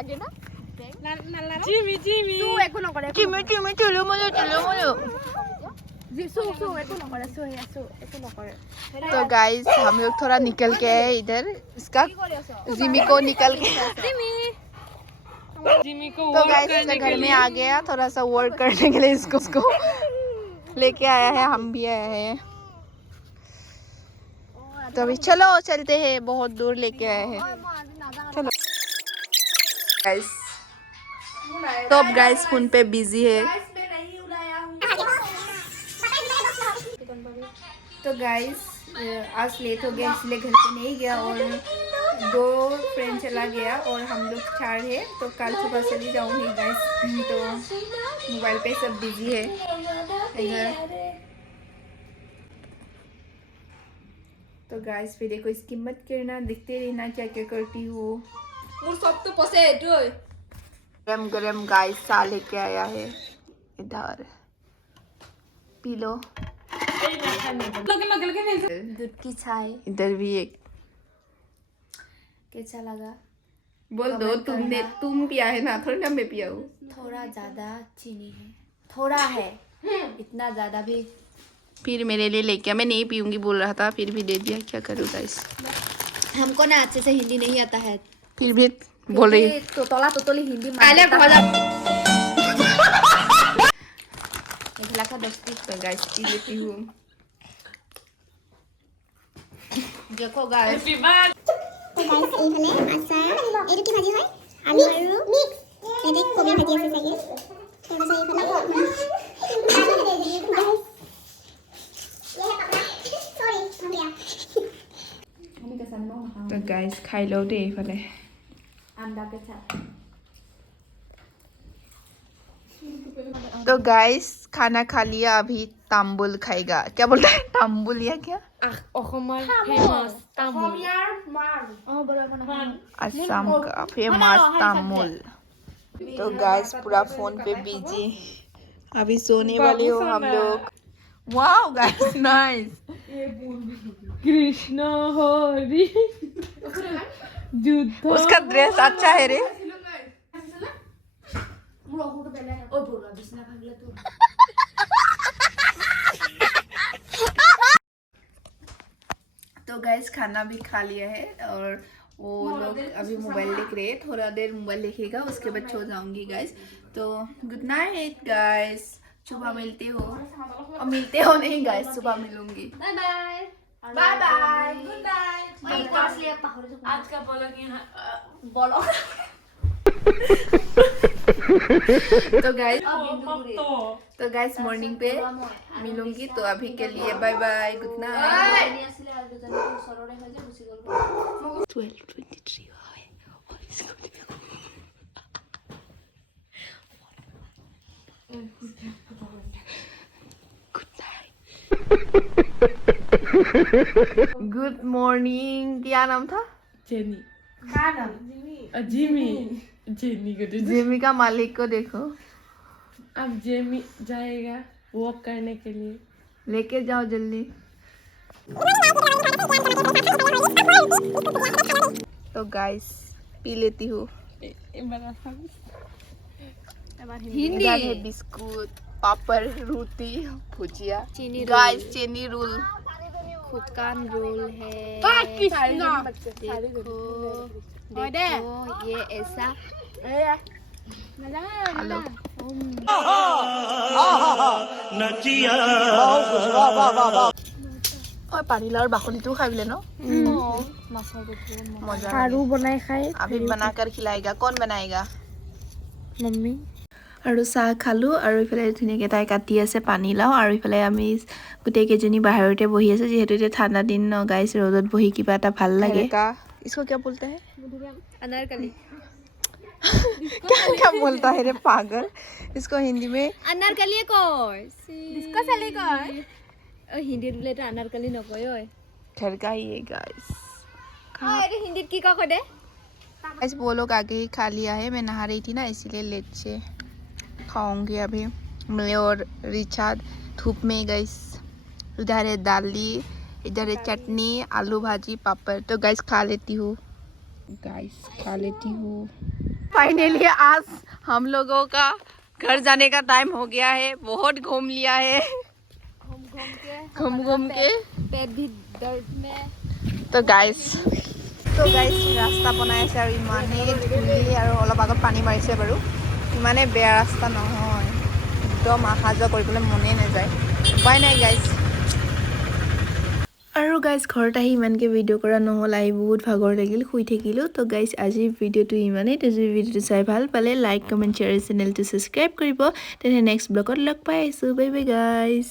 লাগে না Jimmy Jimmy সু একো নকৰে চিমি চিমি চলো মলো सु एको नकरे सु एको नकरे तो गाइस हम लोग थोड़ा निकल के आए इधर इसका जिमी को निकल के जिमी को तो वर्क गाइस करने घर के में लिए आ गया थोड़ा सा वर्क करने के लिए इसको लेके आया है हम भी आए हैं तो अभी चलो चलते हैं बहुत दूर लेके आए हैं चलो गाइस तो अब गाइस फोन पे बिजी है तो गाइस आज लेट हो गया इसलिए घर पे नहीं गया और 2 फ्रेंड चला गया और हम लोग 4 है तो कल सुबह चली जाऊंगी गाइस तो मोबाइल पे सब बिजी है इधर तो गाइस वीडियो को स्किप मत करना देखते रहना क्या क्या करती हूँ मोर सब तो पसे एटोय गरम गरम गाइस चा लेके आया है इधर पी लो दूध की चाय इधर भी एक कैसा लगा बोल दो तुमने तुम पिया है ना थोड़ी ना मैं पिया हूँ थोड़ा ज्यादा चीनी है थोड़ा है इतना ज्यादा भी फिर मेरे लिए लेके मैं नहीं पीऊंगी बोल रहा था फिर भी दे दिया क्या करूँ गाइस हमको ना अच्छे से हिंदी नहीं आता है फिर भी बोल रही तो तोला तोतली हिंदी का 10 तो गाइस पी लेती हूँ देखो गाइस हैप्पी बर्थडे তো গাইস এইফালে আচাৰ এইটো কি ভাজি হয় আলু আৰু মিক্স এতে কবি ভাজি আছে চাগে তাৰপিছত এইফালে तो गाइस खाई लो दे फले अंडा के साथ तो गाइस खाना खा लिया अभी तांबुल खाएगा क्या बोलता है तांबुल या क्या অসমৰ ফেমাস তামুল असम का फेमस तांबुल तो गाइस पूरा फोन पे बिजी अभी सोने वाले हो हम लोग wow guys nice Krishna Hari যুদ্ধ उसका ड्रेस अच्छा है रे तो गाइस खाना भी खा लिया है और वो लोग अभी मोबाइल देख रहे हैं थोड़ा देर मोबाइल देखेगा उसके बाद सो जाऊंगी गाइस तो गुड नाइट गाइस सुबह मिलते हो और मिलते हो नहीं गाइस सुबह मिलूंगी bye bye bye bye good night आज का बोलो कि बोलो तो गाइस मॉर्निंग पे मिलूंगी तो अभी के लिए bye bye good night 12:23 good morning क्या नाम था जेनी जिमी जेनी को जिमी का मालिक को देखो अब जेमी जाएगा वॉक करने के लिए लेके जाओ जल्दी तो गाइस पी लेती हूँ हिंदी इधर है बिस्कुट पापड़ रोटी भुजिया चीनी गाइस चीनी रोल खुद का रोल है देखो ये ऐसा हेलो और पानी लाओ बाखली तो खा ले नो मजा आलू बनाए खाए अभी बनाकर खिलाएगा कौन बनाएगा मम्मी আৰু চাহ খালোঁ আৰু ইফালে ধুনীয়াকৈ তাই কাটি আছে পানী লাও আৰু ইফালে আমি গোটেইকেইজনী বাহিৰতে বহি আছোঁ যিহেতু এতিয়া ঠাণ্ডা দিন ন গাইছ ৰ'দত বহি কিবা এটা ভাল লাগে इसको क्या बोलते हैं अनारकली क्या बोलता है रे पागल इसको हिंदी में अनारकली कय डिस्को चले कय हिंदी बोले तो अनारकली नकय ओय घर का ही है गाइस अरे हिंदी की कय दे गाइस वो लोग आगे ही खा लिया है मैं नहा रही थी ना इसीलिए लेट से खाऊंगी अभी मैं और रिचार्ड धूप में गाइस इधर है दाली इधर है चटनी आलू भाजी पापड़ तो गाइस खा लेती हूँ फाइनली आज हम लोगों का घर जाने का टाइम हो गया है। बहुत घूम लिया है, घूम के पेट भी दर्द में। तो गाइस ৰাস্তা বনাই আছে আৰু ইমানেই ধূলি আৰু অলপ আগত পানী মাৰিছে বাৰু। ইমানেই বেয়া ৰাস্তা নহয়, একদম অহা যোৱা কৰিবলৈ মনেই নাযায়। উপায় নাই গাইছ। আৰু গাইজ ঘৰত আহি ইমানকৈ ভিডিঅ' কৰা নহ'ল, আহি বহুত ভাগৰ লাগিল, শুই থাকিলোঁ। তো গাইজ আজিৰ ভিডিঅ'টো ইমানেই। যদি ভিডিঅ'টো চাই ভাল পালে লাইক কমেণ্ট শ্বেয়াৰ চেনেলটো ছাবস্ক্ৰাইব কৰিব। তেনে নেক্সট ব্লগত লগ পাই আছোঁ। Bye bye guys.